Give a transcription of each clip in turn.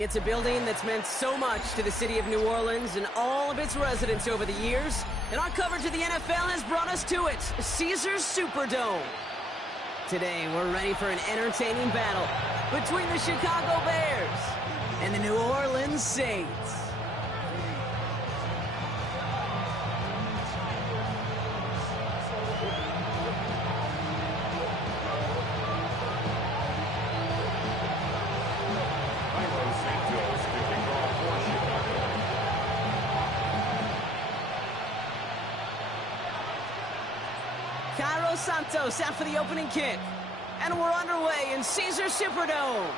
It's a building that's meant so much to the city of New Orleans and all of its residents over the years. And our coverage of the NFL has brought us to it, Caesars Superdome. Today, we're ready for an entertaining battle between the Chicago Bears and the New Orleans Saints. Santos out for the opening kick. And we're underway in Caesars Superdome.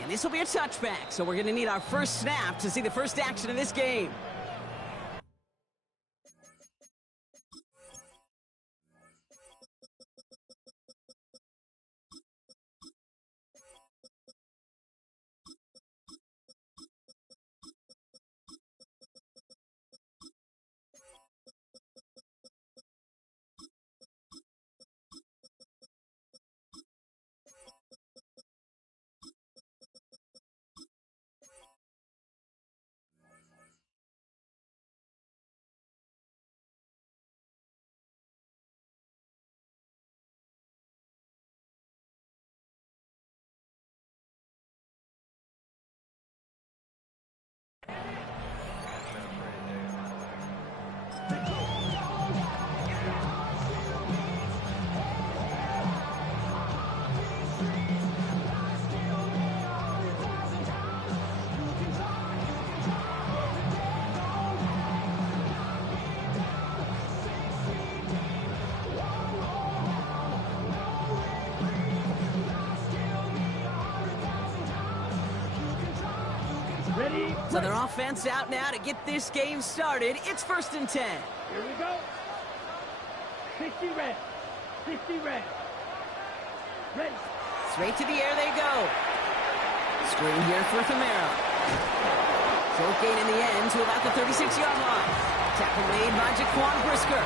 And this will be a touchback, so we're going to need our first snap to see the first action of this game. So their offense out now to get this game started. It's 1st and 10. Here we go. 50 red. 50 red. Ready. Straight to the air they go. Screen here for Camaro. Short gain in the end to about the 36-yard line. Tackle made by Jaquan Brisker.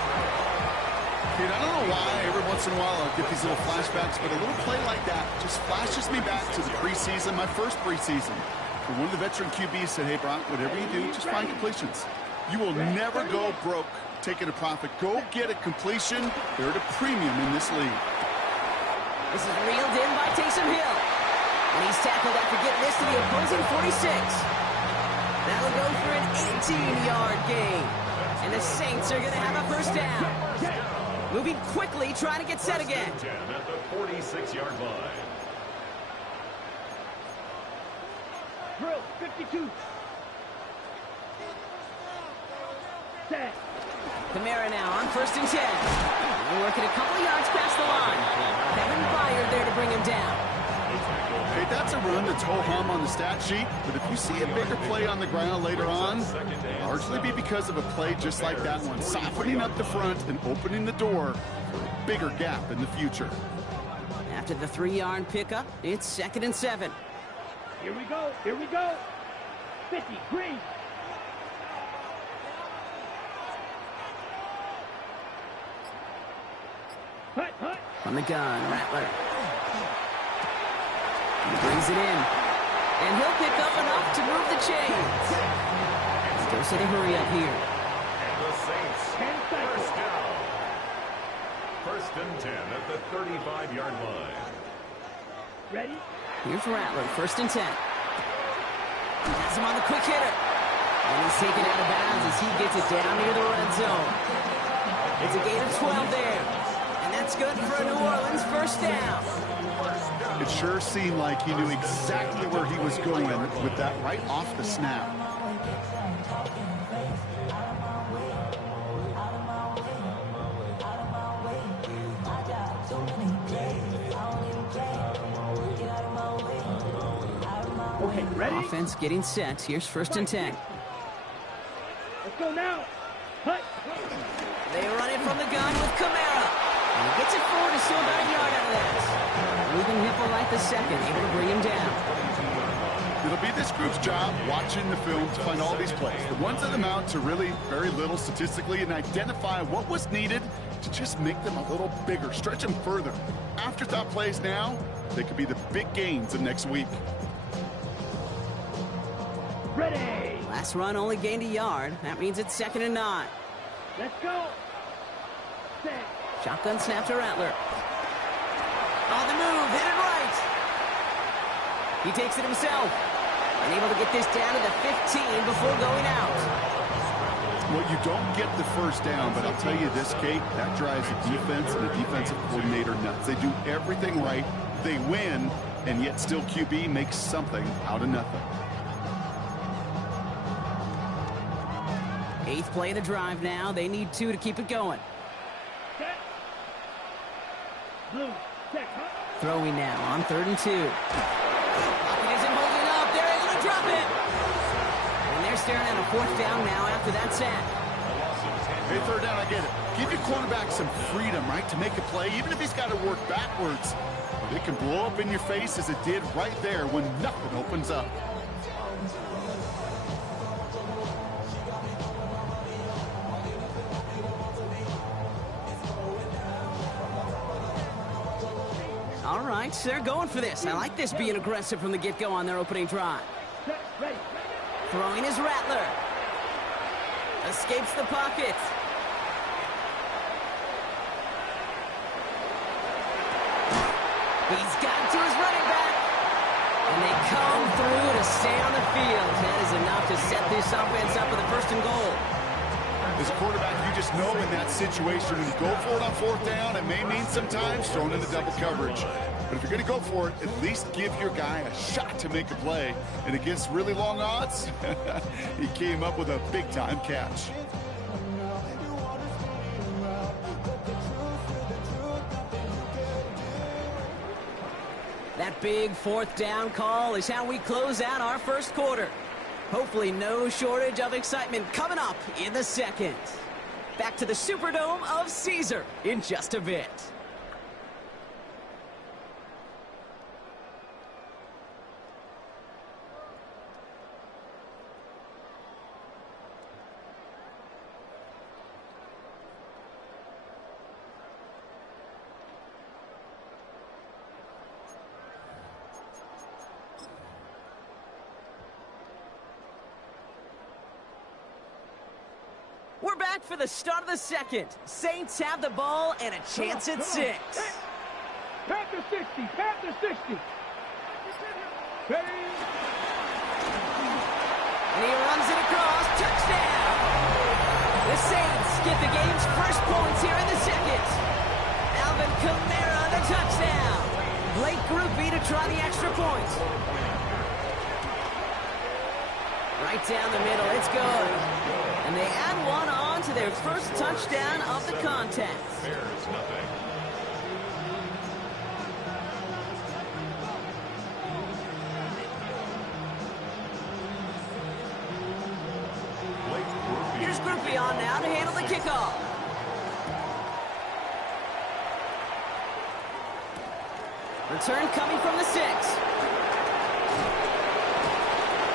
Dude, I don't know why every once in a while I'll get these little flashbacks, but a little play like that just flashes me back to the preseason, my first preseason. And one of the veteran QBs said, hey, Brock, whatever you do, just find completions. You will never go broke taking a profit. Go get a completion. They're at a premium in this league. This is reeled in by Taysom Hill. And he's tackled after getting this to the opposing 46. That'll go for an 18-yard gain. And the Saints are going to have a first down. Moving quickly, trying to get set again. At the 46-yard line. Drill, 52. Set. Kamara now on 1st and 10. We're working a couple of yards past the line. Kevin Byard there to bring him down. Hey, that's a run that's ho-hum on the stat sheet, but if you see a bigger play on the ground later on, largely be because of a play just like that one, softening up the front and opening the door for a bigger gap in the future. After the 3-yard pickup, it's 2nd and 7. Here we go. Here we go. 50. Green. Hut, hut. From the gun, Rattler. He brings it in. And he'll pick up enough to move the chains. Goes to the hurry up here. And the Saints, first down. 1st and 10 at the 35-yard line. Ready? Here's Rattler, 1st and 10. Has him on the quick hitter. And he's taken out of bounds as he gets it down near the red zone. It's a gain of 12 there. And that's good for a New Orleans first down. It sure seemed like he knew exactly where he was going with that right off the snap. Okay, ready? Offense getting set. Here's 1st and 10. Let's go now. Hut. They run it from the gun with Camara. And he gets it forward to still about a yard out of that. Ruben Hipple like the second, able to bring him down. It'll be this group's job watching the film to find all these plays. The ones that amount to really very little statistically and identify what was needed to just make them a little bigger, stretch them further. Afterthought plays now, they could be the big gains of next week. Ready. Last run only gained a yard. That means it's 2nd and 9. Let's go. Set. Shotgun snap to Rattler. On the move, hit it right. He takes it himself. And able to get this down to the 15 before going out. Well, you don't get the first down, but I'll tell you this, Kate, that drives a defense and a defensive coordinator nuts. They do everything right. They win, and yet still QB makes something out of nothing. 8th play of the drive now. They need 2 to keep it going. Set. Blue. Set. Throwing now on 3rd and 2. Pocket isn't holding up. They're able to drop it. And they're staring at a 4th down now after that sack. Hey, 3rd down, I get it. Give your quarterback some freedom, right, to make a play, even if he's got to work backwards. It can blow up in your face as it did right there when nothing opens up. All right, so they're going for this. I like this being aggressive from the get-go on their opening drive. Set. Ready. Throwing is Rattler. Escapes the pocket. He's gotten to his running back. And they come through to stay on the field. That is enough to set this offense up with a 1st and goal. As a quarterback, you just know in that situation, when you go for it on 4th down, it may mean sometimes throwing into double coverage. But if you're going to go for it, at least give your guy a shot to make a play. And against really long odds, he came up with a big-time catch. That big 4th down call is how we close out our 1st quarter. Hopefully no shortage of excitement coming up in the 2nd. Back to the Superdome of Caesar in just a bit. We're back for the start of the 2nd. Saints have the ball and a chance at 6. Panther 60. Panther 60. Ready. And he runs it across. Touchdown. The Saints get the game's first points here in the 2nd. Alvin Kamara, the touchdown. Blake Groupie to try the extra point. Right down the middle. It's good. And they add one on to their first touchdown of the contest. Bears nothing. Here's Groupie on now to handle the kickoff. Return coming from the 6.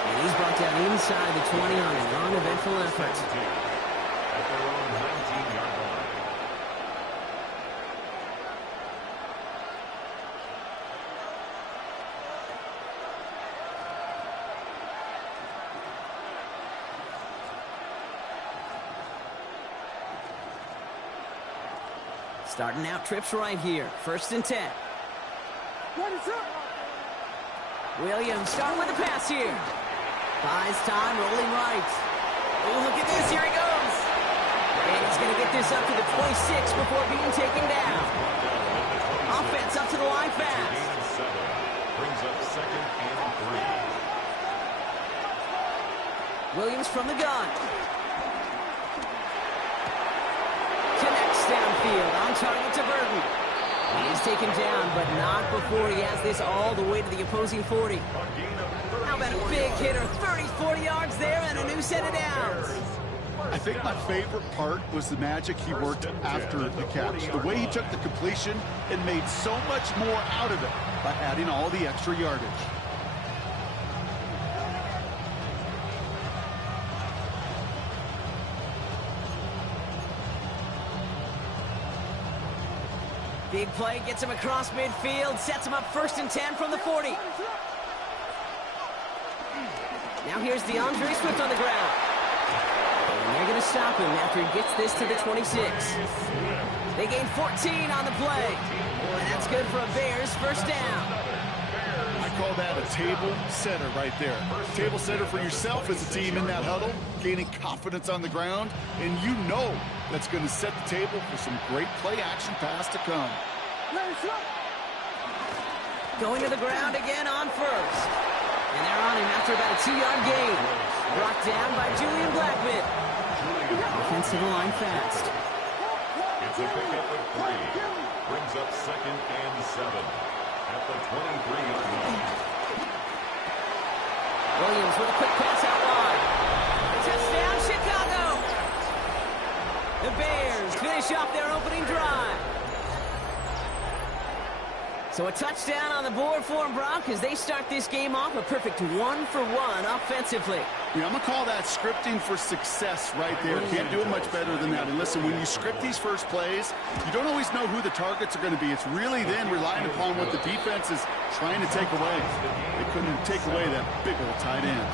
And he's brought down inside the 20 on a non-eventful effort. At their own 19-yard line. Starting out trips right here. 1st and 10. What is up? Williams starting with a pass here. Buys time, rolling right. Oh, look at this. Here he goes. And he's going to get this up to the 26 before being taken down. Offense up to the line fast. Gain of 7. Brings up 2nd and 3. Williams from the gun. Connects downfield. On target to Burton. He's taken down, but not before he has this all the way to the opposing 40. How about a big hitter? 30, 40 yards there and a new set of downs. I think my favorite part was the magic he worked after the catch. The way he took the completion and made so much more out of it by adding all the extra yardage. Big play gets him across midfield, sets him up 1st and 10 from the 40. Now here's DeAndre Swift on the ground. And they're going to stop him after he gets this to the 26. They gain 14 on the play. And that's good for a Bears first down. I call that a table setter right there. Table setter for yourself as a team in that huddle, gaining confidence on the ground, and you know that's going to set the table for some great play-action pass to come. Going to the ground again on first. And they're on him after about a 2-yard gain. Brought down by Julian Blackman. Offensive line fast. It's a pickup of 3. Brings up 2nd and 7 at the 23-yard line. Williams with a quick pass out wide. Touchdown, Chicago! The Bears finish off their opening drive. So a touchdown on the board for them, Brock, as they start this game off a perfect 1-for-1 offensively. Yeah, I'm going to call that scripting for success right there. Can't do it much better than that. And listen, when you script these first plays, you don't always know who the targets are going to be. It's really then relying upon what the defense is trying to take away. They couldn't take away that big old tight end.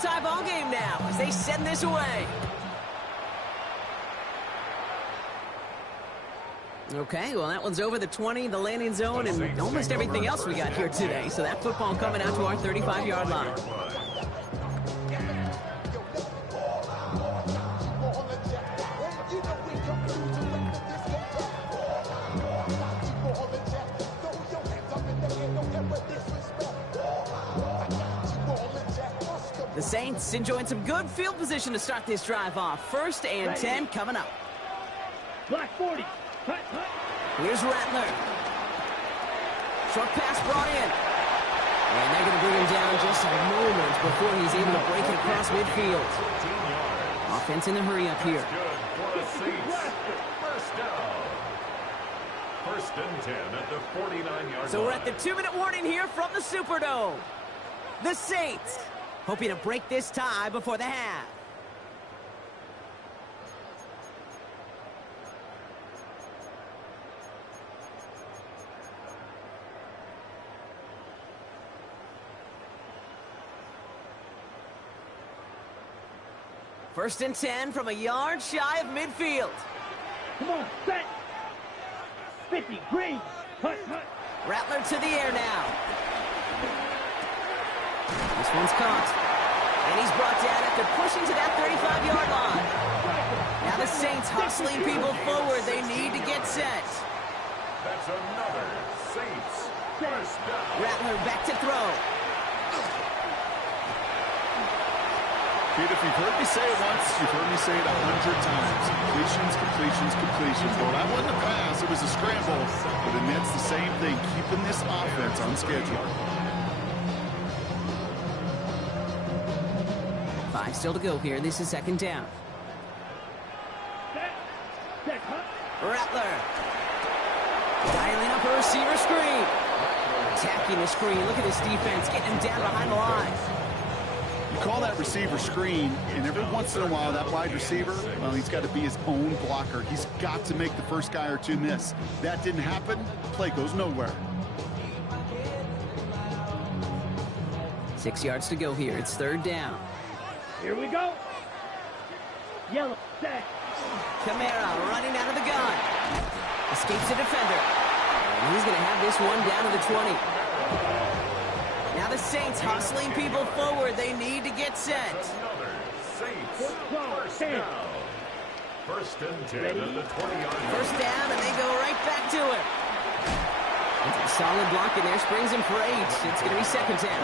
Tie ball game now as they send this away. Okay, well, that one's over the 20, the landing zone, and almost everything else we got here today. So that football coming out to our 35-yard line. The Saints enjoying some good field position to start this drive off. 1st and 10 coming up. Black 40. Cut. Here's Rattler. Short pass brought in. And they're going to bring him down just a moment before he's able to break it across midfield. Offense in a hurry up here. First and 10 at the 49-yard line. So we're at the 2-minute warning here from the Superdome. The Saints hoping to break this tie before the half. First and 10 from a yard shy of midfield. Come on, set. 50, green. Cut. Rattler to the air now. This one's caught. And he's brought down after pushing to that 35-yard line. Now the Saints hustling people forward. They need to get set. That's another Saints first down. Rattler back to throw. Pete, if you've heard me say it once, you've heard me say it 100 times. Completions. Well, that wasn't a pass. It was a scramble. But the Nets the same thing, keeping this offense on schedule. 5 still to go here. This is 2nd down. Rattler. Dialing up a receiver screen. Attacking the screen. Look at this defense getting him down behind the line. You call that receiver screen, and every once in a while, that wide receiver, well, he's got to be his own blocker. He's got to make the first guy or two miss. That didn't happen. Play goes nowhere. 6 yards to go here. It's 3rd down. Here we go. Yellow, set. Kamara running out of the gun. Escapes the defender. And he's going to have this one down to the 20. Now the Saints hustling people forward. They need to get set. Another Saints first down. First and 10 at the 20-yard line. First down, and they go right back to it. It's a solid block in there. Springs him for 8. It's going to be 2nd down.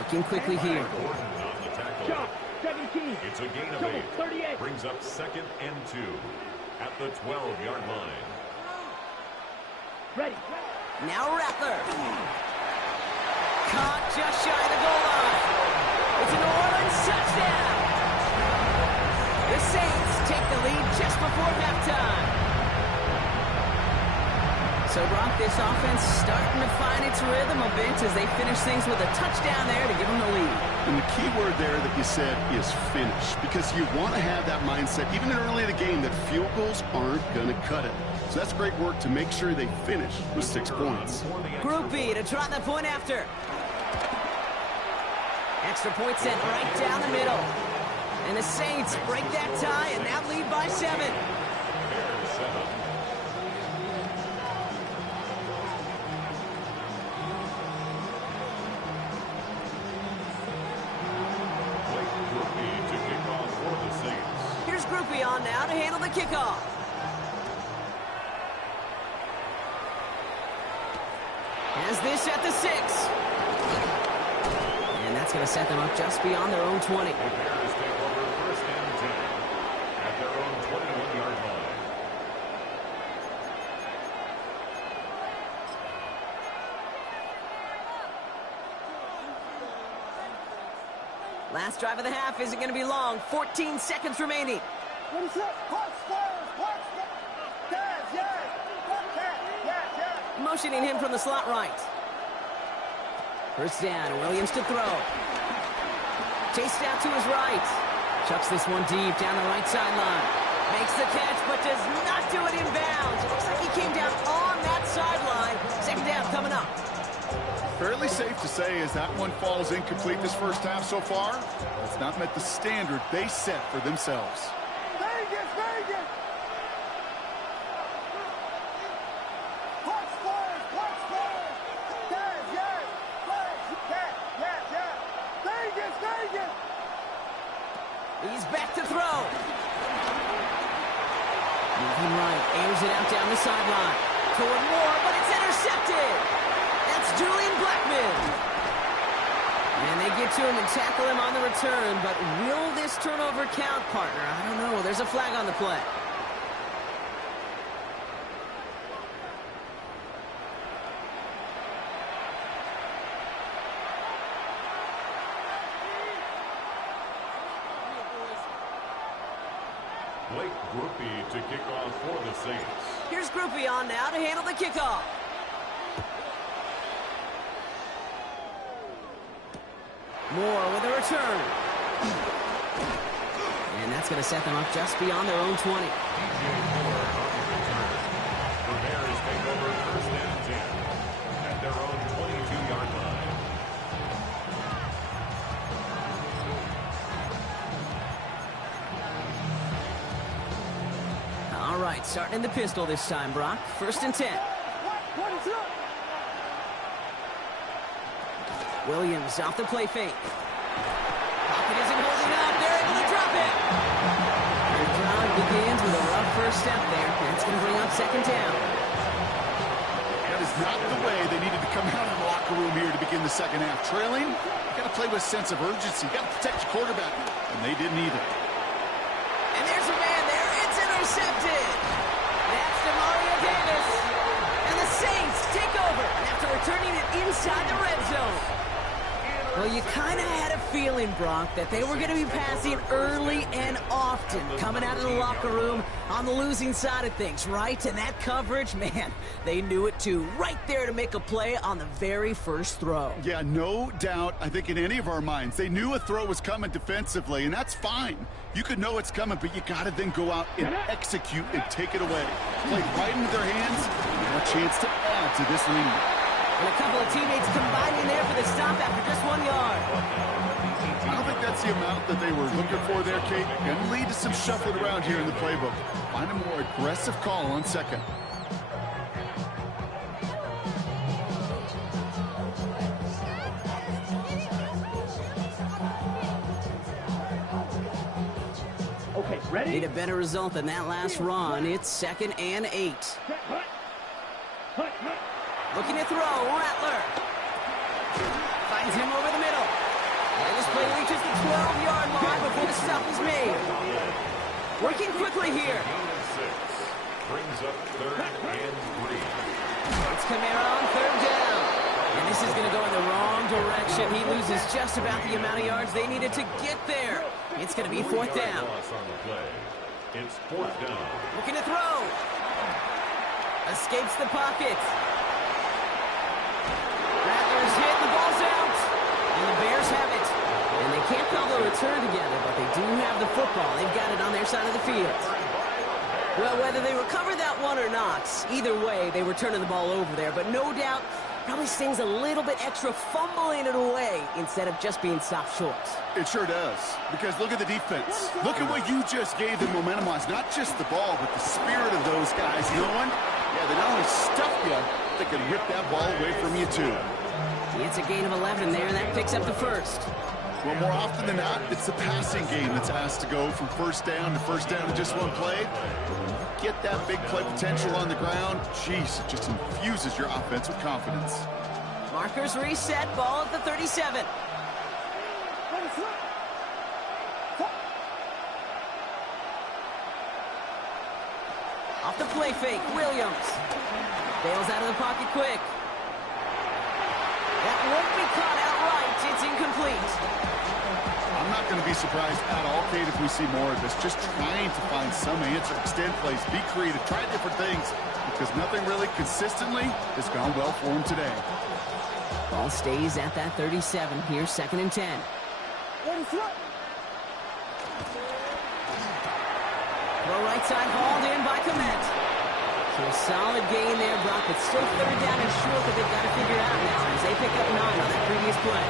Working quickly here. Shot, 17. It's a gain of 8. 38. Brings up 2nd and 2 at the 12-yard line. Ready. Now Rattler. Caught just shy of the goal line. It's a New Orleans touchdown. The Saints take the lead just before halftime. So, Brock, this offense starting to find its rhythm a bit as they finish things with a touchdown there to give them the lead. And the key word there that you said is finish, because you want to have that mindset, even early in the game, that field goals aren't going to cut it. So that's great work to make sure they finish with 6 points. Group B to try the point after. Extra point sent right down the middle. And the Saints break that tie and now lead by 7. Bears 7. Here's Group B on now to handle the kickoff. Has this at the 6. And that's going to set them up just beyond their own 20. The Bears take over first and 10 at their own 21-yard line. Last drive of the half isn't going to be long. 14 seconds remaining. Motioning him from the slot right. First down, Williams to throw. Chased out to his right. Chucks this one deep down the right sideline. Makes the catch, but does not do it in bounds. It looks like he came down on that sideline. Second down coming up. Fairly safe to say as that one falls incomplete this first half so far, it's not met the standard they set for themselves. He's back to throw. Moving right, airs it out down the sideline. Toward Moore, but it's intercepted. That's Julian Blackman. And they get to him and tackle him on the return, but will this turnover count, partner? I don't know. There's a flag on the play. Blake Groupie to kick off for the Saints. Here's Groupie on now to handle the kickoff. Moore with a return. And that's going to set them up just beyond their own 20. DJ Moore on the return. The Bears take over first and 10 at their own 22-yard line. All right, starting in the pistol this time, Brock. First and 10. Williams off the play fake. Pocket isn't holding up. They're able to drop it. The drive begins with a rough first step there. That's going to bring up second down. That is not the way they needed to come out of the locker room here to begin the second half. Trailing, you got to play with a sense of urgency. You got to protect your quarterback, and they didn't either. And there's a man there. It's intercepted. That's DeMario Davis. And the Saints take over after returning it inside the red zone. Well, you kind of had a feeling, Brock, that they were going to be passing early and often, coming out of the locker room on the losing side of things, right? And that coverage, man, they knew it too. Right there to make a play on the very first throw. Yeah, no doubt. I think in any of our minds, they knew a throw was coming defensively, and that's fine. You could know it's coming, but you got to then go out and execute and take it away. Played right into their hands, and a chance to add to this lead. And a couple of teammates combining there for the stop after just 1 yard. I don't think that's the amount that they were looking for there, Kate. Going to lead to some shuffling around here in the playbook. Find a more aggressive call on second. Okay, ready? Need a better result than that last run. It's 2nd and 8. Looking to throw, Rattler. Finds him over the middle. And this play reaches the 12-yard line before the stop is made. Working quickly here. Brings up 3rd and 3. It's Kamara on 3rd down. And this is going to go in the wrong direction. He loses just about the amount of yards they needed to get there. It's going to be 4th down. It's 4th down. Looking to throw. Escapes the pocket. Rattler's hit, the ball's out. And the Bears have it. And return together, but they do have the football. They've got it on their side of the field. Well, whether they recover that one or not, either way, they were turning the ball over there. But no doubt, probably stings a little bit extra fumbling it away instead of just being stopped short. It sure does, because look at the defense. Look at what you just gave them momentum-wise. Not just the ball, but the spirit of those guys. Knowing, yeah, they not only stuff you, they can rip that ball away from you, too. It's a gain of 11 there, and that picks up the first. Well, more often than not, it's the passing game that's asked to go from first down in just one play. Get that big play potential on the ground. Jeez, it just infuses your offense with confidence. Markers reset, ball at the 37. Off the play fake, Williams. Bails out of the pocket quick. That won't be caught outright. It's incomplete. I'm not going to be surprised at all, Kate, if we see more of this. Just trying to find some answer, extend plays, be creative, try different things, because nothing really consistently has gone well for him today. Ball stays at that 37 here, 2nd and 10. Throw right side, hauled in by Komet. So a solid gain there, Brock, but still 3rd down and short that they've got to figure out now as they pick up 9 on that previous play.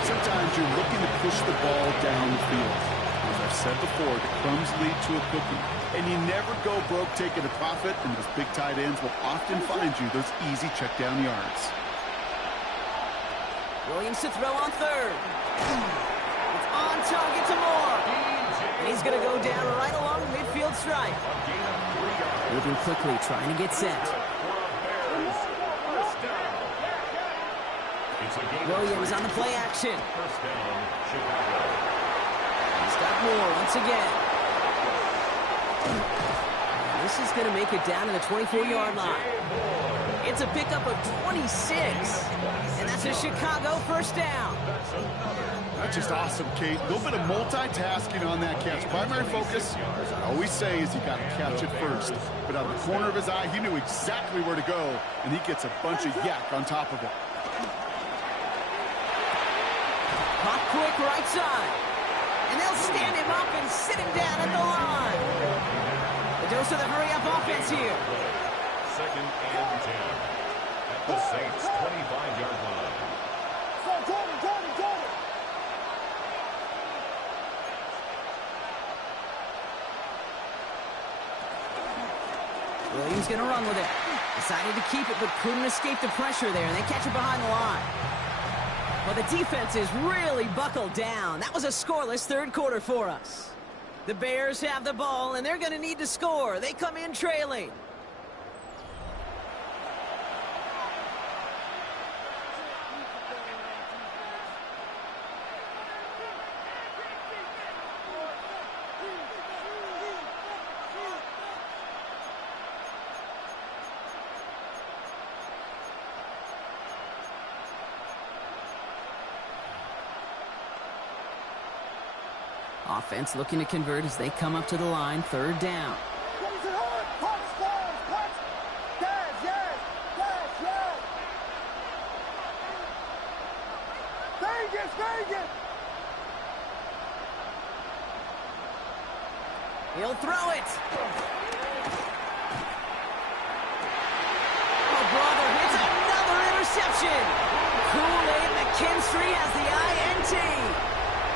Sometimes you're looking to push the ball down the field. As I've said before, the crumbs lead to a cookie. And you never go broke taking a profit, and those big tight ends will often find you those easy check down yards. Williams to throw on 3rd. It's on target to Moore. And he's going to go down right along the midfield stripe. Moving quickly, trying to get set. Williams on the play action. He's got Moore once again. This is going to make it down to the 24-yard line. It's a pickup of 26. And that's a Chicago 1st down. That's just awesome, Kate. A little bit of multitasking on that catch. Primary focus, as I always say, is you got to catch it first. But out of the corner of his eye, he knew exactly where to go, and he gets a bunch of yak on top of it. Pop quick right side. And they'll stand him up and sit him down at the line. The dose of the hurry-up offense here. 2nd and 10 at the Saints' 25-yard line. Williams going to run with it. Decided to keep it, but couldn't escape the pressure there, and they catch it behind the line. Well, the defense is really buckled down. That was a scoreless 3rd quarter for us. The Bears have the ball, and they're going to need to score. They come in trailing. Offense looking to convert as they come up to the line, 3rd down. He'll throw it. Oh, brother, it's another interception. Kool-Aid McKinstry has the INT.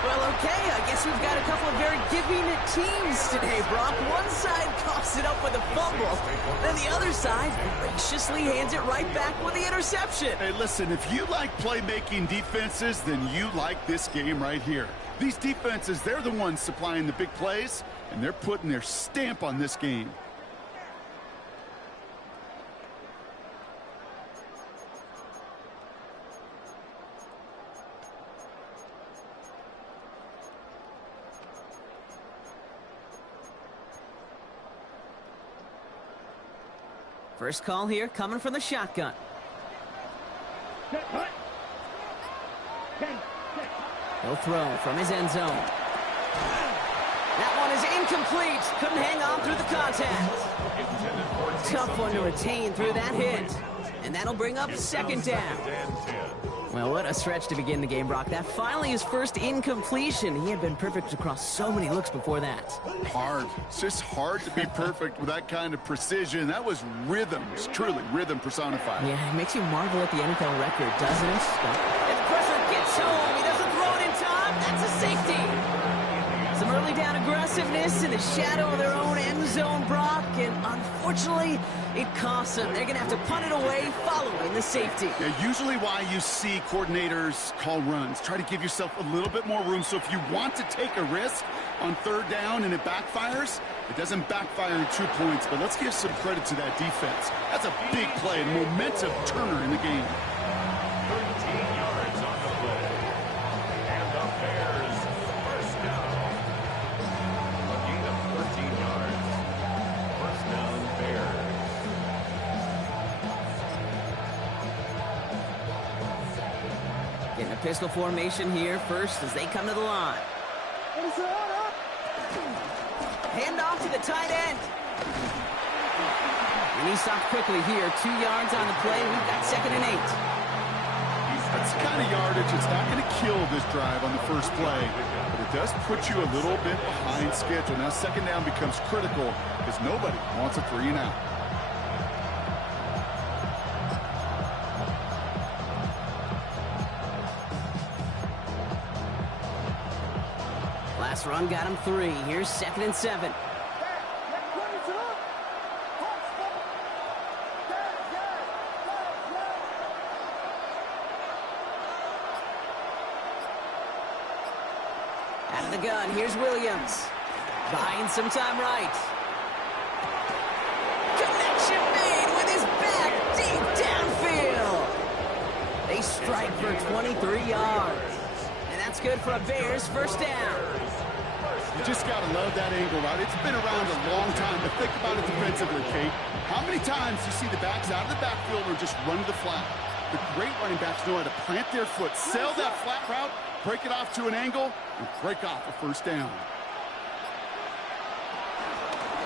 Well, okay, I guess we've got a couple of very giving teams today, Brock. One side coughs it up with a fumble, then the other side graciously hands it right back with the interception. Hey, listen, if you like playmaking defenses, then you like this game right here. These defenses, they're the ones supplying the big plays, and they're putting their stamp on this game. First call here coming from the shotgun. He'll throw from his end zone. That one is incomplete. Couldn't hang on through the contact. Tough one to retain through that hit. And that'll bring up 2nd down. Well, what a stretch to begin the game, Brock. That finally his first incompletion. He had been perfect across so many looks before that. Hard. It's just hard to be perfect with that kind of precision. That was rhythm. It's truly rhythm personified. Yeah, it makes you marvel at the NFL record, doesn't it? And the pressure gets home. He doesn't throw it in time. That's a safety. Some early down aggressiveness in the shadow of their own end zone, Brock, and unfortunately, it costs them. They're going to have to punt it away following the safety. Yeah, usually why you see coordinators call runs. Try to give yourself a little bit more room, so if you want to take a risk on third down and it backfires, it doesn't backfire in 2 points, but let's give some credit to that defense. That's a big play and momentum turner in the game. 13 yards on the play. And the Bears first down. A gain of 13 yards. First down, Bears. Getting a pistol formation here first as they come to the line. Hand off to the tight end. And he stopped quickly here. 2 yards on the play. We've got 2nd and 8. That's the kind of yardage. It's not going to kill this drive on the first play, but it does put you a little bit behind schedule. Now 2nd down becomes critical because nobody wants a 3 and out. Last run got him 3. Here's 2nd and 7. Out of the gun, here's Williams. Buying some time right. Connection made with his back deep downfield. They strike for 23 yards. And that's good for a Bears first down. You just got to love that angle, right? It's been around a long time, but think about it defensively, Kate. How many times do you see the backs out of the backfield or just run to the flat? The great running backs know how to plant their foot, sail that flat route, break it off to an angle, and break off a first down.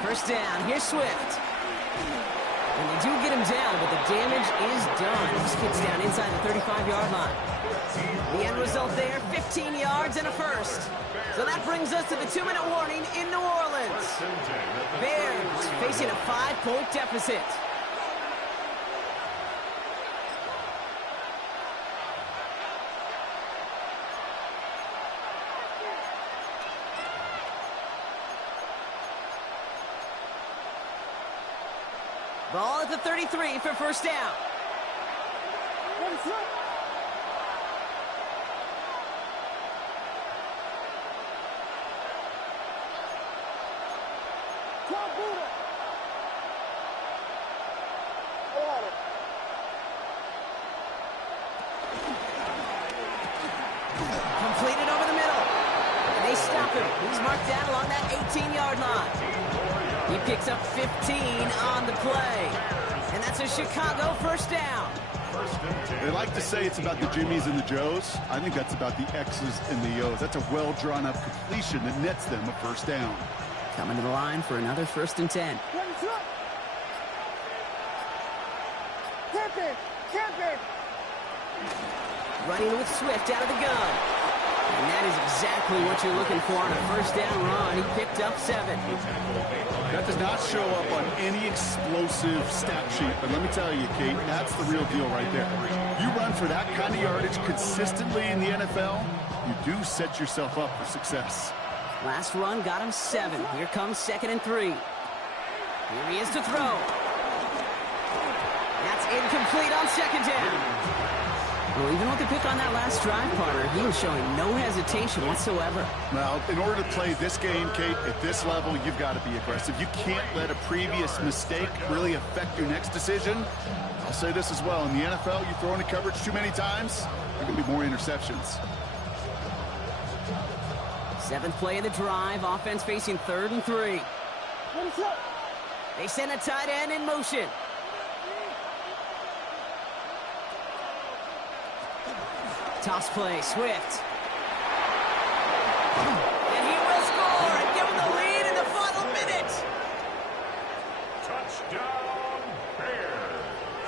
First down, here's Swift. And they do get him down, but the damage is done. This kid's down inside the 35-yard line. The end result there, 15 yards and a first. So that brings us to the 2-minute warning in New Orleans. Bears facing a 5-point deficit. Ball at the 33 for first down. Completed over the middle. And they stop him. He's marked down along that 18-yard line. He picks up 15 on the play. And that's a Chicago first down. They like to say it's about the Jimmies and the Joes. I think that's about the X's and the O's. That's a well-drawn-up completion that nets them a first down. Coming to the line for another 1st and 10. Running with Swift out of the gun. And that is exactly what you're looking for on a first down run. He picked up 7. That does not show up on any explosive stat sheet, but let me tell you, Kate, that's the real deal right there. You run for that kind of yardage consistently in the NFL, you do set yourself up for success. Last run got him 7. Here comes 2nd and 3. Here he is to throw. That's incomplete on 2nd down. Well, even with the pick on that last drive, Carter, he was showing no hesitation whatsoever. Well, in order to play this game, Kate, at this level, you've got to be aggressive. You can't let a previous mistake really affect your next decision. I'll say this as well. In the NFL, you throw into coverage too many times, there are going to be more interceptions. 7th play of the drive. Offense facing 3rd and 3. They send a tight end in motion. Toss play, Swift. And he will score and give him the lead in the final minute. Touchdown, Bears.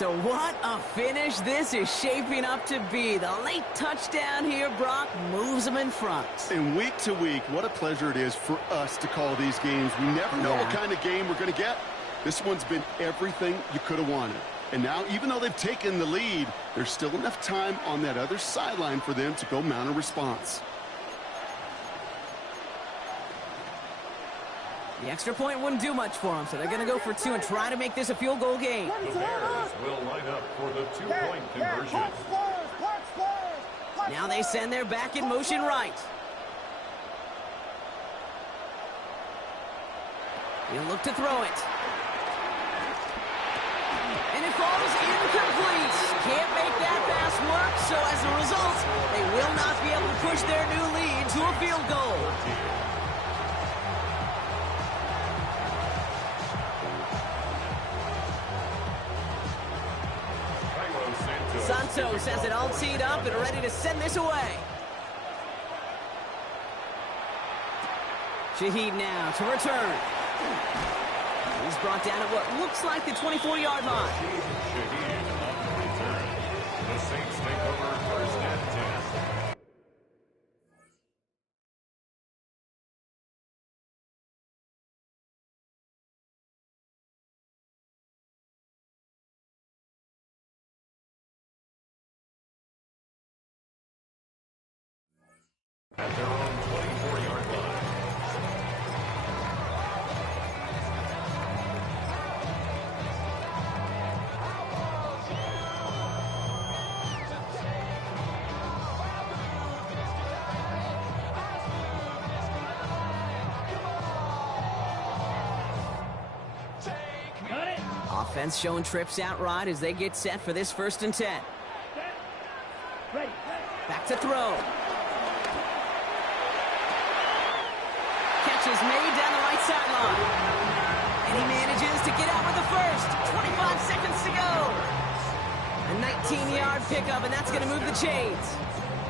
So what a finish this is shaping up to be. The late touchdown here, Brock, moves them in front. And week to week, what a pleasure it is for us to call these games. We never know what kind of game we're going to get. This one's been everything you could have wanted. And now, even though they've taken the lead, there's still enough time on that other sideline for them to go mount a response. The extra point wouldn't do much for them, so they're going to go for two and try to make this a field goal game. The Bears will line up for the two-point conversion. Now they send their back in motion right. He'll look to throw it. And it falls incomplete. Can't make that pass work, so as a result, they will not be able to push their new lead to a field goal. Santos has it all teed up and ready to send this away. Shaheed now to return. He's brought down at what looks like the 24-yard line. Shaheed on the return. The Saints take over first and 10. At their own 24-yard line. Got it. Offense showing trips out right as they get set for this 1st and 10. Set. Ready. Back to throw. Catch is made down the right sideline. And he manages to get out with the first. 25 seconds to go. A 19-yard pickup, and that's going to move the chains.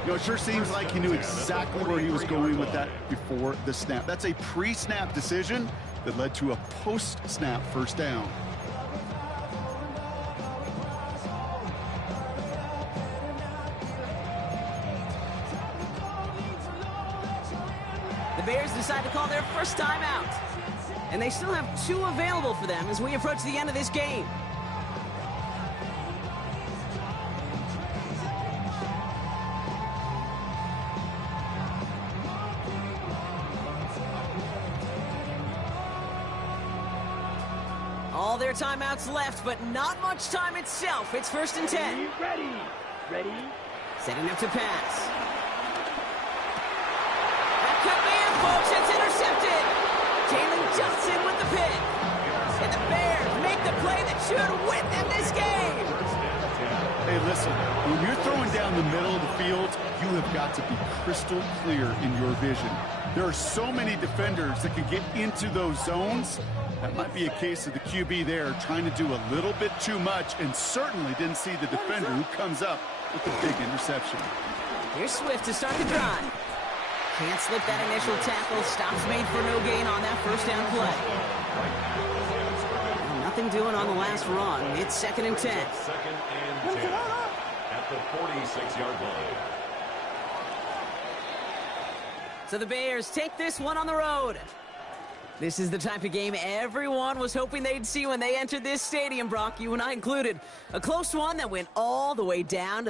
You know, it sure seems like he knew exactly where he was going with that before the snap. That's a pre-snap decision that led to a post-snap first down. The Bears decide to call their first timeout. And they still have 2 available for them as we approach the end of this game. All their timeouts left, but not much time itself. It's 1st and 10. Ready. Ready. Setting up to pass. Could be it, folks. It's intercepted. Jalen Johnson with the pick. And the Bears make the play that should win them this game. Hey, listen, when you're throwing down the middle of the field, you have got to be crystal clear in your vision. There are so many defenders that can get into those zones. That might be a case of the QB there trying to do a little bit too much and certainly didn't see the defender who comes up with the big interception. Here's Swift to start the drive. Can't slip that initial tackle. Stops made for no gain on that first down play. Well, nothing doing on the last run. It's 2nd and 10. 2nd and 10 at the 46-yard line. So the Bears take this one on the road. This is the type of game everyone was hoping they'd see when they entered this stadium, Brock, you and I included. A close one that went all the way down to